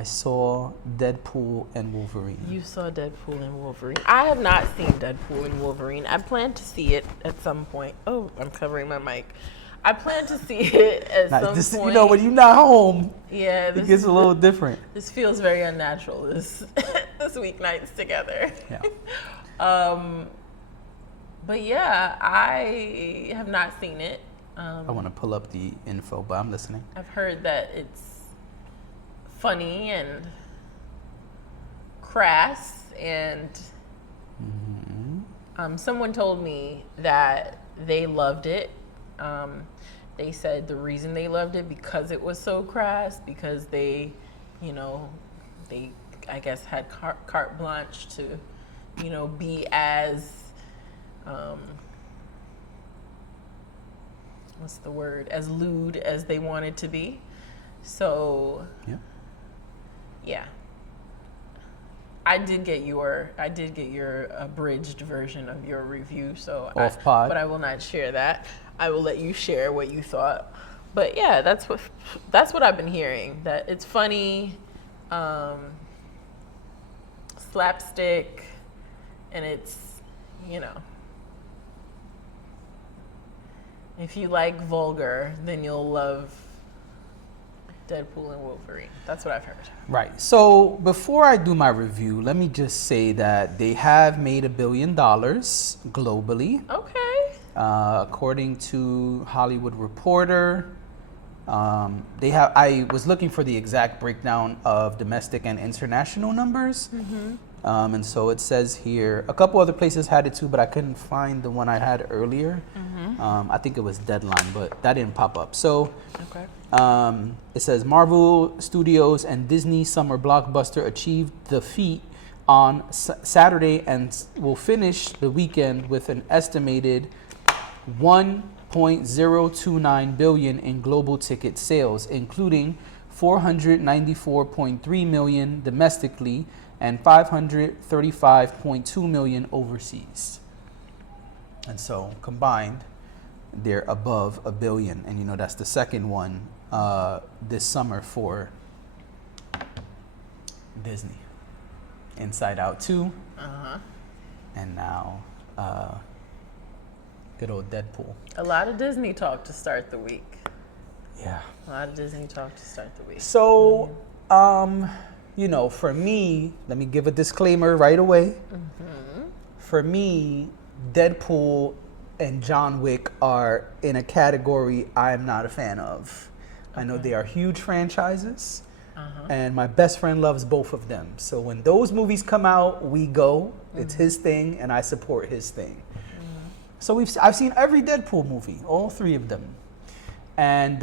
I saw Deadpool and Wolverine. You saw Deadpool and Wolverine. I have not seen Deadpool and Wolverine. I plan to see it at some point. Oh, I'm covering my mic. I plan to see it at some point. You know, when you're not home, yeah, it gets a little different. This feels very unnatural, this weeknights together. Yeah. But yeah, I have not seen it. I want to pull up the info, but I'm listening. I've heard that it's funny and crass, and someone told me that they loved it. They said the reason they loved it because it was so crass, because they, I guess had carte blanche to, be as, what's the word, as lewd as they wanted to be. So, yeah. I did get your abridged version of your review, so off pod. But I will not share that. I will let you share what you thought. But yeah, that's what I've been hearing. That it's funny, slapstick, and it's, if you like vulgar, then you'll love Deadpool and Wolverine. That's what I've heard. Right. So before I do my review, let me just say that they have made $1 billion globally. Okay. According to Hollywood Reporter, I was looking for the exact breakdown of domestic and international numbers. And so it says here, a couple other places had it too, but I couldn't find the one I had earlier. I think it was Deadline, but that didn't pop up. So it says Marvel Studios and Disney summer blockbuster achieved the feat on Saturday and will finish the weekend with an estimated $1.029 billion in global ticket sales, including $494.3 million domestically and $535.2 million overseas. And so combined, they're above $1 billion, and that's the second one this summer for Disney. Inside Out 2, and now good old Deadpool. A lot of Disney talk to start the week. Yeah. A lot of Disney talk to start the week. So, for me, let me give a disclaimer right away. For me, Deadpool and John Wick are in a category I'm not a fan of. I know they are huge franchises, and my best friend loves both of them. So when those movies come out, we go. It's his thing, and I support his thing. So I've seen every Deadpool movie, all 3 of them. And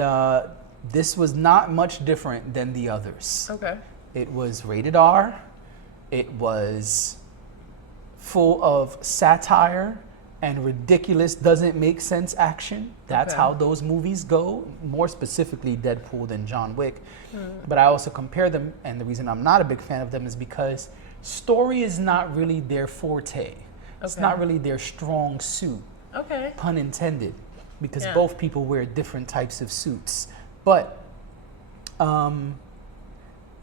this was not much different than the others. Okay. It was rated R. It was full of satire and ridiculous, doesn't make sense action. That's how those movies go, more specifically Deadpool than John Wick. But I also compare them, and the reason I'm not a big fan of them is because story is not really their forte. It's not really their strong suit. Okay. Pun intended, because both people wear different types of suits. But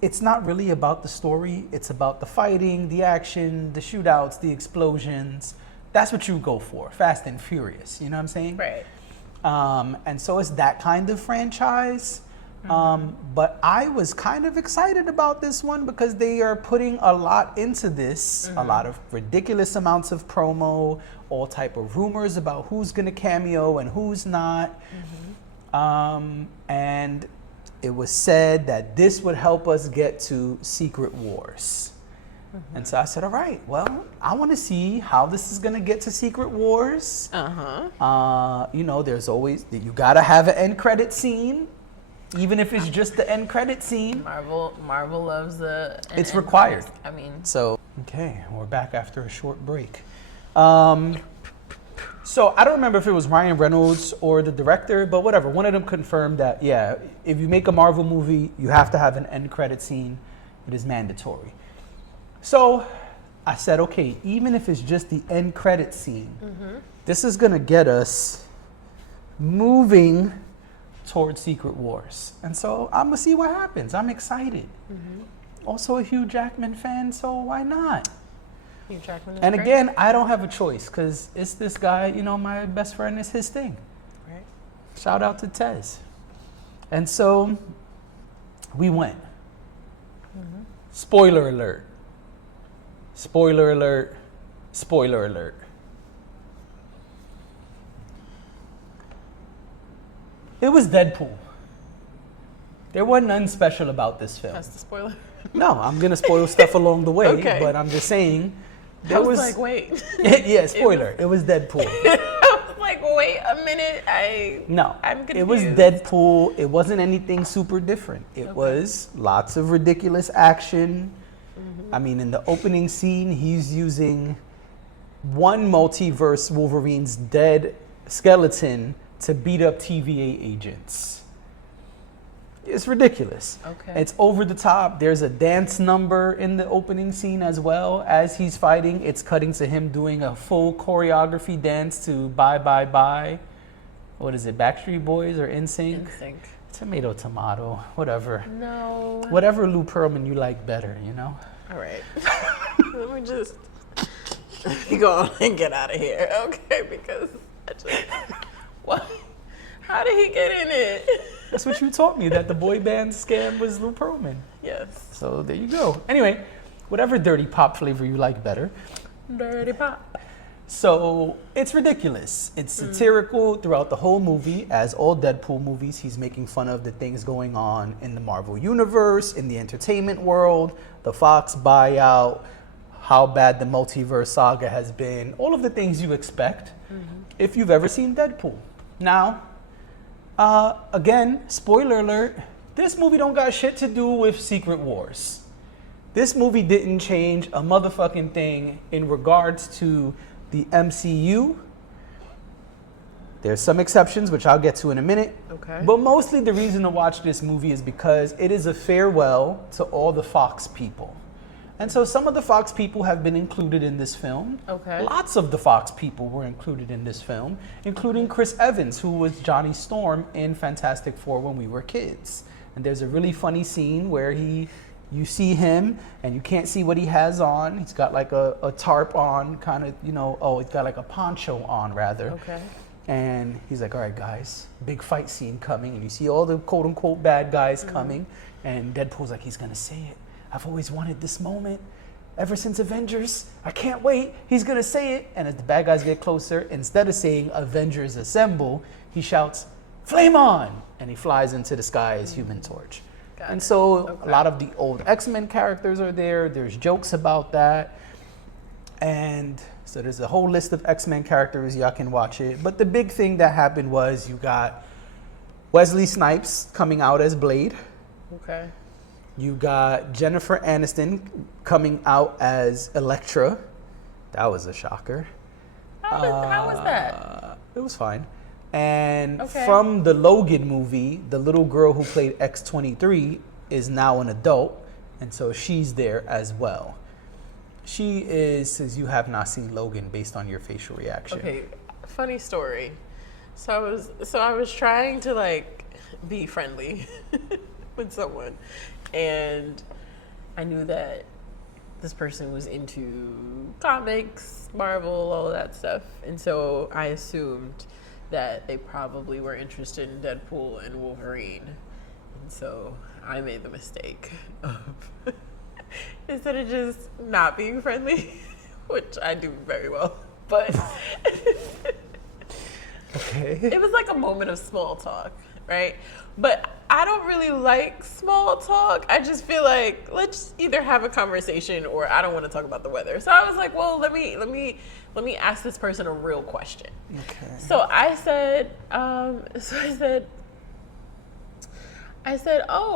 it's not really about the story. It's about the fighting, the action, the shootouts, the explosions. That's what you go for, Fast and Furious. You know what I'm saying? Right. And so it's that kind of franchise. But I was kind of excited about this one because they are putting a lot into this, a lot of ridiculous amounts of promo, all type of rumors about who's going to cameo and who's not. And it was said that this would help us get to Secret Wars. And so I said, all right, well, I want to see how this is going to get to Secret Wars. There's always, you got to have an end credit scene. Even if it's just the end credit scene. Marvel loves the it's required. Credits. So, okay, we're back after a short break. So I don't remember if it was Ryan Reynolds or the director, but whatever. One of them confirmed that, if you make a Marvel movie, you have to have an end credit scene. It is mandatory. So I said, okay, even if it's just the end credit scene, this is going to get us moving towards Secret Wars. And so I'm going to see what happens. I'm excited. also a Hugh Jackman fan, so why not? Hugh Jackman is And great. again, I don't have a choice because it's this guy, my best friend is his thing. Right. Shout out to Tez. And so we went. Spoiler alert. Spoiler alert. Spoiler alert. It was Deadpool. There wasn't nothing special about this film. That's the spoiler. No, I'm going to spoil stuff along the way, Okay. but I'm just saying. I was like, wait. Yeah, spoiler. It was Deadpool. I was like, wait a minute. No, I'm confused. it was Deadpool. It wasn't anything super different. It was lots of ridiculous action. I mean, in the opening scene, he's using one multiverse Wolverine's dead skeleton to beat up TVA agents. It's ridiculous. Okay. It's over the top. There's a dance number in the opening scene as well. As he's fighting, it's cutting to him doing a full choreography dance to Bye Bye Bye. What is it, Backstreet Boys or NSYNC? NSYNC. Tomato, tomato, whatever. No. Whatever Lou Pearlman you like better, All right. Let me just go on and get out of here, okay? Because what? How did he get in it? That's what you taught me, that the boy band scam was Lou Pearlman. Yes. So there you go. Anyway, whatever dirty pop flavor you like better. Dirty pop. So it's ridiculous. It's satirical throughout the whole movie. As all Deadpool movies, he's making fun of the things going on in the Marvel Universe, in the entertainment world, the Fox buyout, how bad the multiverse saga has been, all of the things you expect if you've ever seen Deadpool. Now, again, spoiler alert, this movie don't got shit to do with Secret Wars. This movie didn't change a motherfucking thing in regards to the MCU. There's some exceptions, which I'll get to in a minute. Okay. But mostly the reason to watch this movie is because it is a farewell to all the Fox people. And so some of the Fox people have been included in this film. Okay. Lots of the Fox people were included in this film, including Chris Evans, who was Johnny Storm in Fantastic Four when we were kids. And there's a really funny scene where you see him and you can't see what he has on. He's got like a tarp on, kind of, he's got like a poncho on rather. Okay. And he's like, all right, guys, big fight scene coming. And you see all the quote unquote bad guys coming. And Deadpool's like, he's going to say it. I've always wanted this moment ever since Avengers. I can't wait. He's going to say it. And as the bad guys get closer, instead of saying Avengers Assemble, he shouts, flame on. And he flies into the sky as Human Torch. And so a lot of the old X-Men characters are there. There's jokes about that. And so there's a whole list of X-Men characters. Y'all can watch it. But the big thing that happened was you got Wesley Snipes coming out as Blade. Okay. You got Jennifer Aniston coming out as Elektra. That was a shocker. How was that? It was fine. And Okay. from the Logan movie, the little girl who played X-23 is now an adult, and so she's there as well. She is, since you have not seen Logan based on your facial reaction. Okay, funny story. So I was trying to be friendly with someone, and I knew that this person was into comics, Marvel, all of that stuff, and so I assumed that they probably were interested in Deadpool and Wolverine, and so I made the mistake of instead of just not being friendly, which I do very well, but Okay. it was like a moment of small talk, right? But I don't really like small talk. I just feel like let's either have a conversation or I don't want to talk about the weather. So I was like, well, let me ask this person a real question. Okay. So I said, oh,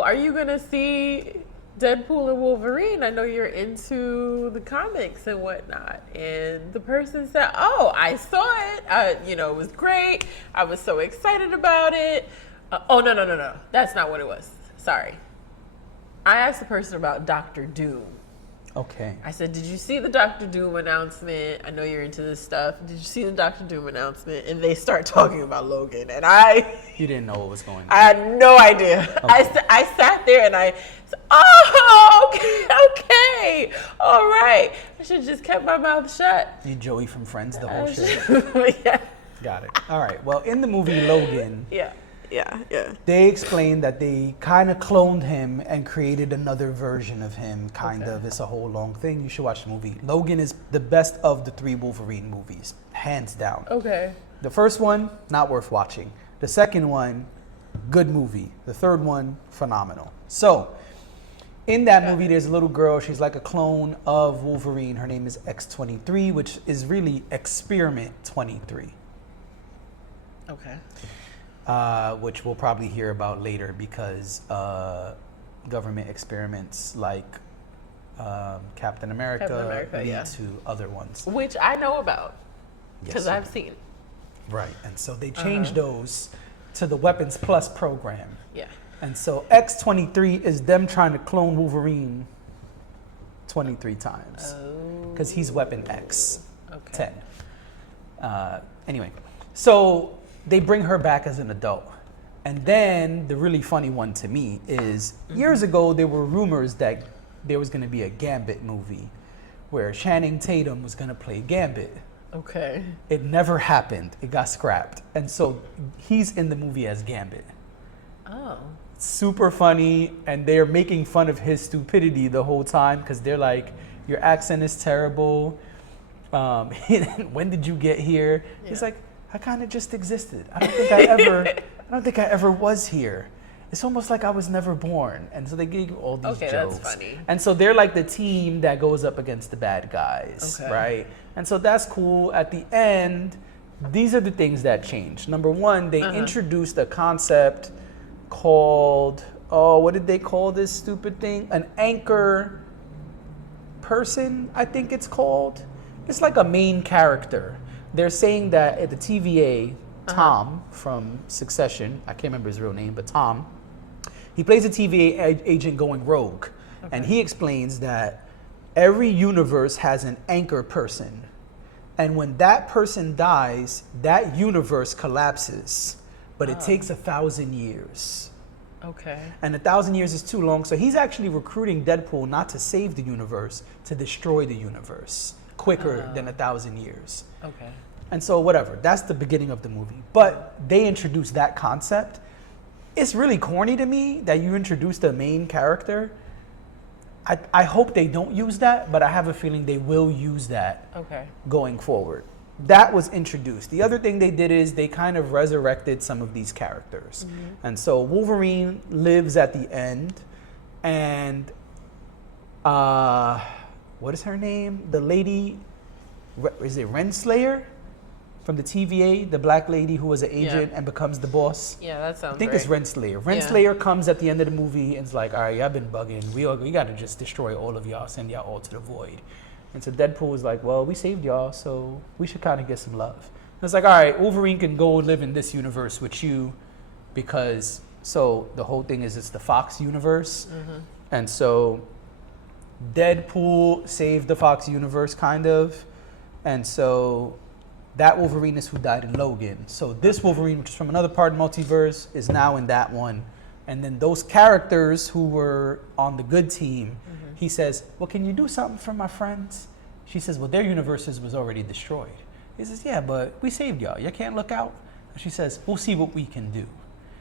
are you gonna see Deadpool and Wolverine? I know you're into the comics and whatnot. And the person said, oh, I saw it. It was great. I was so excited about it. No. That's not what it was. Sorry. I asked the person about Dr. Doom. Okay. I said, did you see the Dr. Doom announcement? I know you're into this stuff. Did you see the Dr. Doom announcement? And they start talking about Logan. And You didn't know what was going on. I had no idea. Okay. I sat there and I said, oh, okay. should just kept my mouth shut. You Joey from Friends, the whole shit. Yeah. Got it. All right. Well, in the movie Logan, Yeah. they explained that they kind of cloned him and created another version of him, kind of. It's a whole long thing. You should watch the movie. Logan is the best of the 3 Wolverine movies, hands down. Okay. The first one, not worth watching. The second one, good movie. The third one, phenomenal. So, in that movie, there's a little girl. She's like a clone of Wolverine. Her name is X-23, which is really Experiment 23. Okay. Which we'll probably hear about later because government experiments like Captain America lead to other ones. Which I know about because Yes, I've seen. Right. And so they changed those to the Weapons Plus program. Yeah. And so X-23 is them trying to clone Wolverine 23 times. Because he's Weapon X. Okay. 10. Anyway, so they bring her back as an adult. And then the really funny one to me is years ago there were rumors that there was going to be a Gambit movie where Channing Tatum was going to play Gambit. Okay. It never happened. It got scrapped. And so he's in the movie as Gambit. Oh. Super funny, and they're making fun of his stupidity the whole time because they're like, your accent is terrible. When did you get here? Yeah. He's like, I kind of just existed. I don't think I ever was here. It's almost like I was never born. And so they gave all these jokes. That's funny. And so they're like the team that goes up against the bad guys, right? And so that's cool. At the end, these are the things that changed. Number one, they introduced a concept called, what did they call this stupid thing? An anchor person, I think it's called. It's like a main character. They're saying that at the TVA, Tom from Succession, I can't remember his real name, but Tom, he plays a TVA agent going rogue. And he explains that every universe has an anchor person. And when that person dies, that universe collapses. But it takes 1,000 years. Okay. And 1,000 years is too long. So he's actually recruiting Deadpool not to save the universe, to destroy the universe quicker than 1,000 years. Okay. And so whatever, that's the beginning of the movie. But they introduced that concept. It's really corny to me that you introduced the main character. I hope they don't use that, but I have a feeling they will use that going forward. That was introduced. The other thing they did is they kind of resurrected some of these characters. And so Wolverine lives at the end, and what is her name? The lady, is it Renslayer from the TVA, the black lady who was an agent and becomes the boss? Yeah, that sounds I think it's Renslayer. Renslayer comes at the end of the movie and is like, all right, y'all been bugging. We got to just destroy all of y'all, send y'all all to the void. And so Deadpool was like, well, we saved y'all, so we should kind of get some love. And it's like, all right, Wolverine can go live in this universe with you because, so the whole thing is it's the Fox universe. And so Deadpool saved the Fox universe, kind of. And so that Wolverine is who died in Logan. So this Wolverine, which is from another part of the multiverse, is now in that one. And then those characters who were on the good team, he says, well, can you do something for my friends? She says, well, their universes was already destroyed. He says, yeah, but we saved y'all. You can't look out. And she says, we'll see what we can do.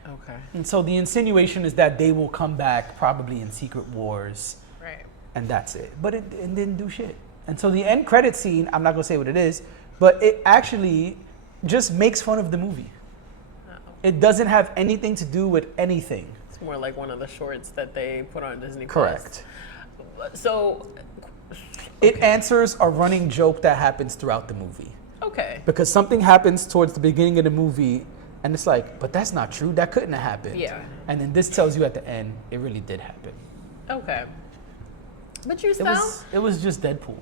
Okay. And so the insinuation is that they will come back probably in Secret Wars. Right. And that's it. But it didn't do shit. And so the end credit scene, I'm not going to say what it is, but it actually just makes fun of the movie. It doesn't have anything to do with anything. It's more like one of the shorts that they put on Disney+. Correct. So it answers a running joke that happens throughout the movie. Okay. Because something happens towards the beginning of the movie, and it's like, but that's not true. That couldn't have happened. Yeah. And then this tells you at the end, it really did happen. Okay. But you sound... It was just Deadpool.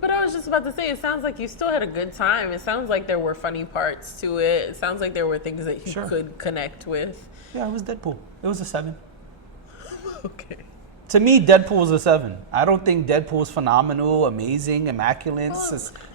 But I was just about to say, it sounds like you still had a good time. It sounds like there were funny parts to it. It sounds like there were things that you could connect with. Yeah, it was Deadpool. It was a 7. Okay. To me, Deadpool is a 7. I don't think Deadpool is phenomenal, amazing, immaculate,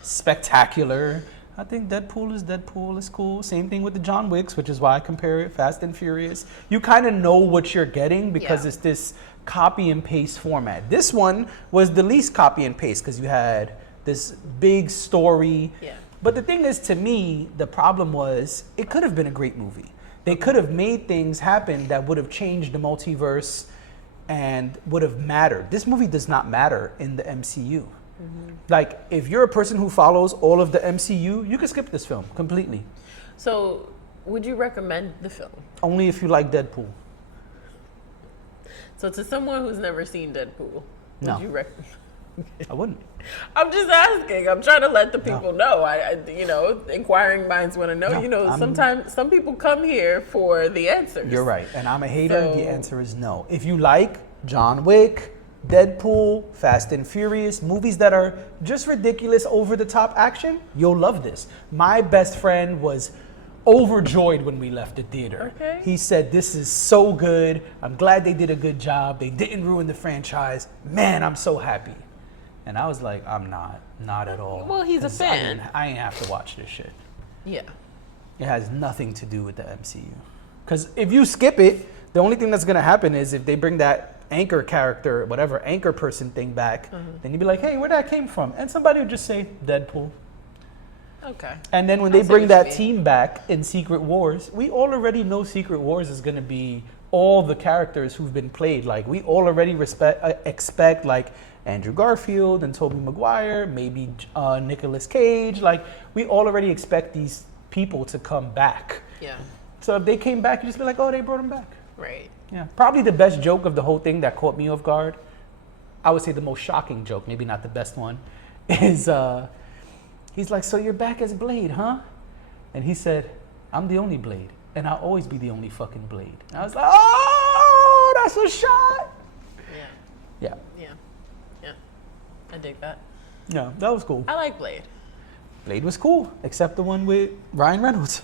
spectacular. I think Deadpool is Deadpool. It's cool. Same thing with the John Wicks, which is why I compare it Fast and Furious. You kind of know what you're getting because it's this copy and paste format. This one was the least copy and paste because you had this big story. Yeah. But the thing is, to me, the problem was it could have been a great movie. They could have made things happen that would have changed the multiverse and would have mattered. This movie does not matter in the MCU. Like, if you're a person who follows all of the MCU, you can skip this film completely. So, would you recommend the film? Only if you like Deadpool. So, to someone who's never seen Deadpool, No. would you recommend? I wouldn't. I'm just asking. I'm trying to let the people know. Inquiring minds want to know. No, sometimes some people come here for the answers. You're right. And I'm a hater. So- The answer is no. If you like John Wick, Deadpool, Fast and Furious, movies that are just ridiculous, over the top action, you'll love this. My best friend was overjoyed when we left the theater. Okay. He said, "This is so good. I'm glad they did a good job. They didn't ruin the franchise. Man, I'm so happy." And I was like, "I'm not at all." Well, he's a 'Cause fan. I ain't have to watch this shit. Yeah. It has nothing to do with the MCU. Because if you skip it, the only thing that's gonna happen is if they bring that anchor character, whatever anchor person thing back, then you'd be like, "Hey, where that came from?" And somebody would just say Deadpool. Okay. And then when I they see bring what that you mean. team back in Secret Wars, we all already know Secret Wars is gonna be all the characters who've been played. Like, we all already expect like Andrew Garfield and Tobey Maguire, maybe Nicolas Cage. Like, we all already expect these people to come back. Yeah. So if they came back, you just be like, "Oh, they brought them back." Right. Yeah. Probably the best joke of the whole thing that caught me off guard, I would say the most shocking joke, maybe not the best one, is he's like, "So you're back as Blade, huh?" And he said, "I'm the only Blade, and I'll always be the only fucking Blade." And I was like, "Oh, that's a shot." Yeah. Yeah. Yeah. Yeah. I dig that. Yeah, that was cool. I like Blade. Blade was cool, except the one with Ryan Reynolds.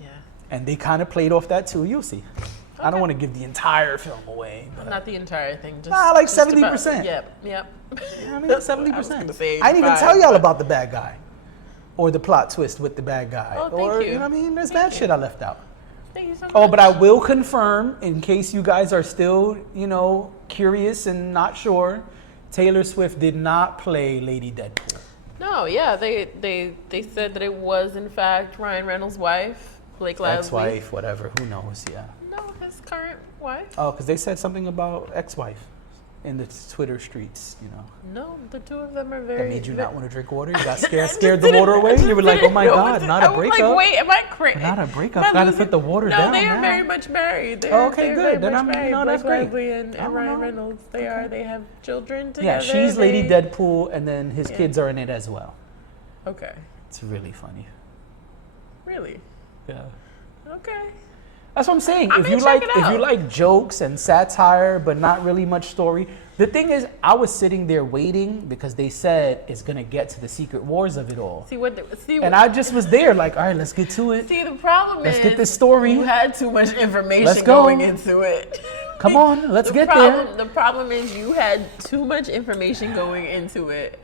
Yeah. And they kind of played off that too. You'll see. I don't Okay. want to give the entire film away. But Not the entire thing. Just, Nah, like just about- 70%. Yep. Yep. I mean, 70%. I was gonna say I didn't even 85, tell y'all but- about the bad guy. Or the plot twist with the bad guy. Oh, thank or, you. know what I mean? There's Thank that you. shit I left out. Thank you so much. Oh, but I will confirm, in case you guys are still, curious and not sure, Taylor Swift did not play Lady Deadpool. No, yeah, they said that it was in fact Ryan Reynolds' wife, Blake Lively. Ex-wife, whatever, who knows, yeah. No, his current wife. Oh, because they said something about ex-wife in the Twitter streets, No, the two of them are That very. made you ve- not want to drink water? You got I scared just the water didn't- I away? just You were like, didn't "Oh my know God, what to- not a I was breakup." like, wait, am I crazy? Not a breakup. Gotta put the water no, down they are now. very much married. They're, Oh, okay, they're good. Very Then much I'm- married. no, that's Blake great. Lively and I don't Ryan know. Reynolds. They are. They have children Yeah, together. she's Lady They- Deadpool, and then his Yeah. kids are in it as well. Okay. It's really funny. Really? Yeah. Okay. That's what I'm saying. I If may you check like, it if you out. like jokes and satire, but not really much story. The thing is, I was sitting there waiting because they said it's gonna get to the Secret Wars of it all, See what? and I just was there, like, all right, let's get to it. See, the problem Let's is get this story. you had too much information Let's go. going into it. Come on, let's The get problem, there. The problem is you had too much information going into it.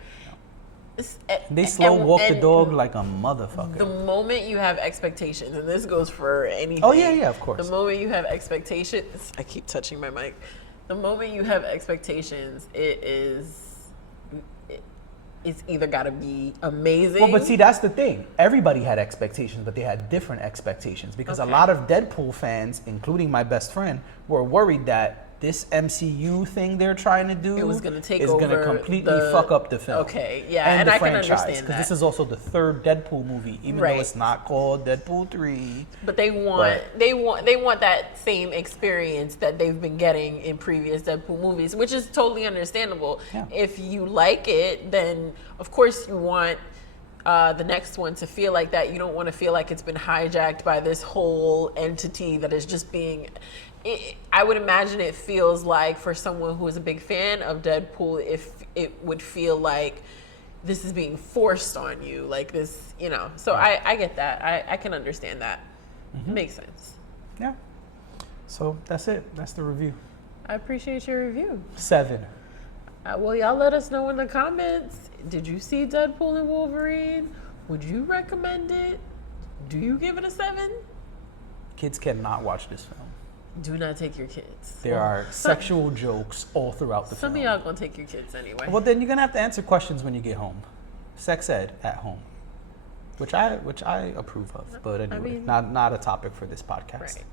They slow walk the and dog like a The motherfucker. moment you have expectations, and this goes for anything. Oh, yeah, of course. The moment you have expectations, I keep touching my mic. The moment you have expectations, it's either got to be amazing. Well, but see, that's the thing. Everybody had expectations, but they had different expectations because a Okay. lot of Deadpool fans, including my best friend, were worried that this MCU thing they're trying to do It was gonna take is going to over completely the- fuck up the film. Okay, yeah, and the I can franchise, understand because this that. is also the third Deadpool movie, even Right. though it's not called Deadpool 3. But they want that same experience that they've been getting in previous Deadpool movies, which is totally understandable. Yeah. If you like it, then of course you want the next one to feel like that. You don't want to feel like it's been hijacked by this whole entity that is just being. I would imagine it feels like for someone who is a big fan of Deadpool, if it would feel like this is being forced on you, like this, So I get that. I can understand that. It makes sense. Yeah. So that's it. That's the review. I appreciate your review. 7. Well, y'all let us know in the comments. Did you see Deadpool and Wolverine? Would you recommend it? Do you give it a 7? Kids cannot watch this film. Do not take your kids. There are sexual jokes all throughout the film. Some of y'all gonna take your kids anyway. Well, then you're gonna have to answer questions when you get home. Sex ed at home, which I approve of. But anyway, not a topic for this podcast. Right.